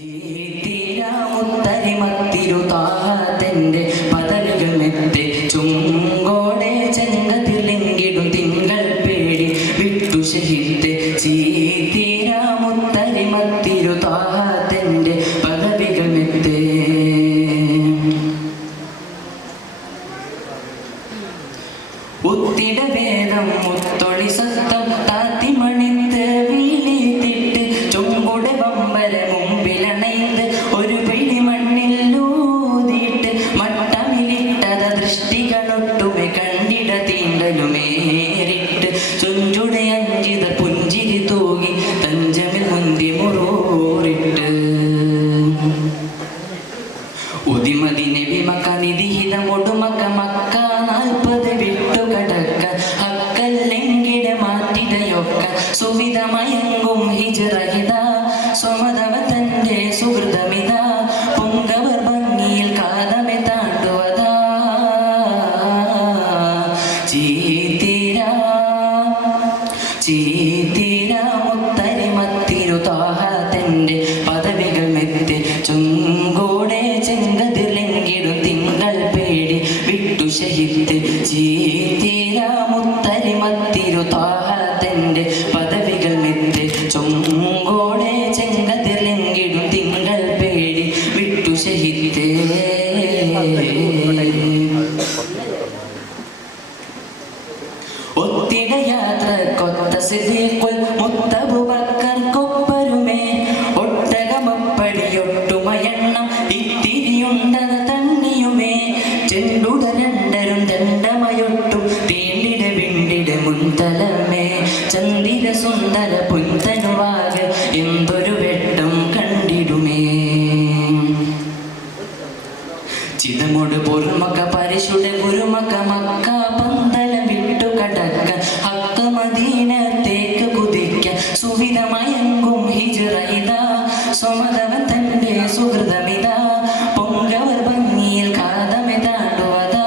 ചീത്തിരാമുത്തരിമത്തിരുതാഹത്തിന്റെ പതലുകൾ മെത്തെ ചുങ്കോടെ ചെങ്കതിലിങ്കിടും തിങ്കൾ പേടി വിട്ടു ശഹിത്തെ ചീത്തിരാമുത്തരിമത്തിരുതാഹത്തിന്റെ പദവികൾ മെത്തെ ഉത്തിട വേദം മുത്തൊളി സത്തം താത്തിമണിത്ത് വീളിത്തിട്ട് ചുങ്കുടെ വമ്പര മുമ്പിലണൈந்து ഒരു പിടി മണ്ണിൽ ഊതിയിട്ട് മട്ടമിലിട്ടത ദൃഷ്ടികളൊട്ടുമെ കണ്ടിട തീണ്ടലുമേറിട്ട് ചുഞ്ചുടെ അഞ്ചിത പുഞ്ചിരി തൂകി തഞ്ചമിൽ മുന്തി മുറൂറിട്ട് ഉദിമതി നബിമക്ക നിധിഹിതം ഒടുമക്ക മക്ക 40 വിട്ടുകടക്ക ഹക്കല്ലെങ്കിട മാറ്റിടയൊക്ക സുവിധമയങ്കും ഹിജ്റഹിത സ്വമതവ തന്റെ സുഹൃതമിത പൊങ്കവർ ഭംഗിയിൽ കാതമെ താണ്ടുവതാ ചീത്തിര മുത്തരിമത്തിരുതാഹത്തിന്റെ പദവികൾ മെത്തെ ചുങ്കോടെ ചെങ്കതിലെങ്കിടും തിങ്കൾ പേടി വിട്ടു ശഹിത്ത് ചീത്തിര മുത്തരിമത്തിരുതാഹത്തിന്റെ പദവികൾ മെത്തെ ചുങ്കോടെ ചെങ്കതിലെങ്കിടും തിങ്കൾ പേടി വിട്ടു ശഹിത്ത് ഒത്തിട യാത്ര കൊത്ത സിദ്ദീഖുൽ മുത്തബുബക്കർക്കൊപ്പരുമേ ഒട്ടകമപ്പടിയൊട്ടുമയെണ്ണം ഇത്തിരിയുണ്ടത തണ്ണിയുമേ ചെണ്ടുട രണ്ടരും ദണ്ഡമയൊട്ടും തീണ്ടിട വിണ്ടിട മുൻതലമേ ചന്ദിര സുന്ദര പുന്തനുവാക എന്തൊരു വെട്ടം കണ്ടിടുമേ ചിതമോട് പൊറുമക്ക പരിശുദ്ധ ഗുരുമക്ക മക്ക പന്തല വിട്ടു കടക്ക ഹക്ക മദീനത്തേക്ക് കുതിക്ക സുവിധമയങ്കും ഹിജ്റഹിത സ്വമതവ തന്റെ സുഹൃതമിത പൊങ്കവർ ഭംഗിയിൽ കാതമെ താണ്ടുവതാ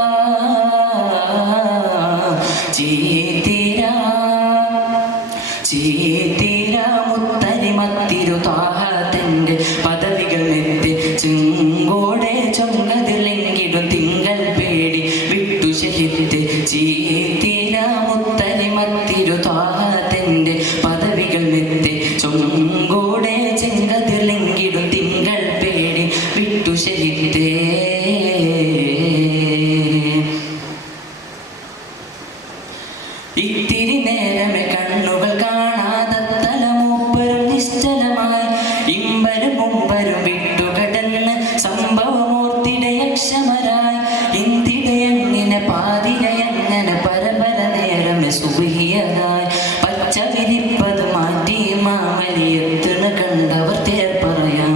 ചീത്തിര മുത്തരിമത്തിരുതാഹത്തിന്റെ പദവികൾ മെത്തെ ചുങ്കോടെ ചൊങ്കതിലെങ്കിടും തിങ്കൾ പേടി വിട്ടു ശഹിത്ത് ചീത്തിര മുത്തരിമത്തിരുതാഹത്തിന്റെ പദവികൾ മെത്തെ ചുങ്കോടെ ചെങ്കതിലെങ്കിടും തിങ്കൾ പേടി വിട്ടു ശഹിത്തേ ഇത്തിരി നേരമേ കണ്ണുകൾ കാണാതത്തല മൂപ്പരും നിശ്ചലമായി ഇമ്പരും മുമ്പരും വിട്ടുകടന്ന് സംഭവമൂർത്തിടയക്ഷമരായി എന്തിടയങ്ങനെ പാതിരയങ്ങനെ പരപര നേരമേ സുബിഹിയതായി പച്ച വിരിപ്പത് മാറ്റി മാമലിയെത്തുന്ന കണ്ടവർ തേർ പറയാൻ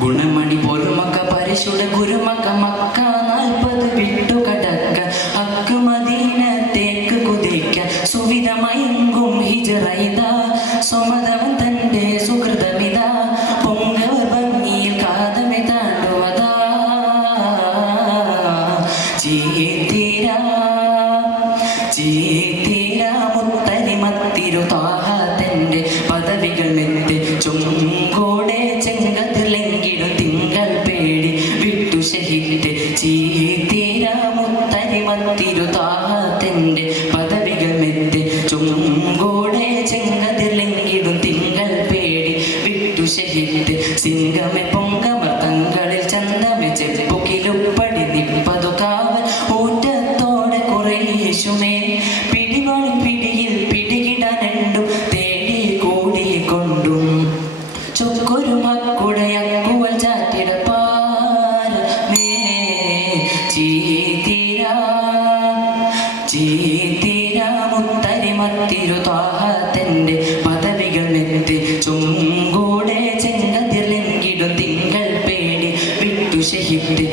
ഗുണമണി പൊരുമക്ക പരിശുദ്ധ ഗുരുമക്ക മക്ക 40 വിട്ടുകടക്ക ഹക്ക് മദീനത്തേക്ക് കുതിക്ക സുവിധമയങ്കും ഹിജ്റഹിത സ്വമതവൻ തന്റെ സുഹൃതമിത പൊങ്കവർ ഭംഗിയിൽ കാതമെ താണ്ടുവതാ ചീത്തിര മുത്തരിമത്തിരുതാഹത്തിന്റെ പദവികൾ മെത്തെ ചുങ്കോടെ ചെങ്കതിലെങ്കിടും തിങ്കൾ പേടി വിട്ടു ശഹിത്ത് ചീത്തിര മുത്തരിമത്തിരുതാഹത്തിന്റെ പദവികൾ മെത്തെ ചുങ്കോടെ ചെങ്കതിലെങ്കിടും തിങ്കൾ പേടി വിട്ടു ശഹിത്ത് സിംഗമെ പൊങ്കമർ തങ്ങളിൽ ചന്തമെ ചെപ്പുകിലുപ്പടി നിപ്പതു കാവൽ ഊറ്റത്തോടെ കുറേശുമേ പിടിവാൾ പിടിയിൽ പിടികിടാനെണ്ടും തേടി കൂടിക്കൊണ്ടും ചൊക്കൊരു മക്കുടയക്കുവൽ ചാറ്റിടപ്പാരമേ ചീത്തിര മുത്തരിമത്തിരുതാഹത്തിന്റെ പദവികൾ മെത്തെ ചുങ്കോടെ ചെങ്കതിലെങ്കിടും തിങ്കൾ പേടി വിട്ടു ശഹിത്ത്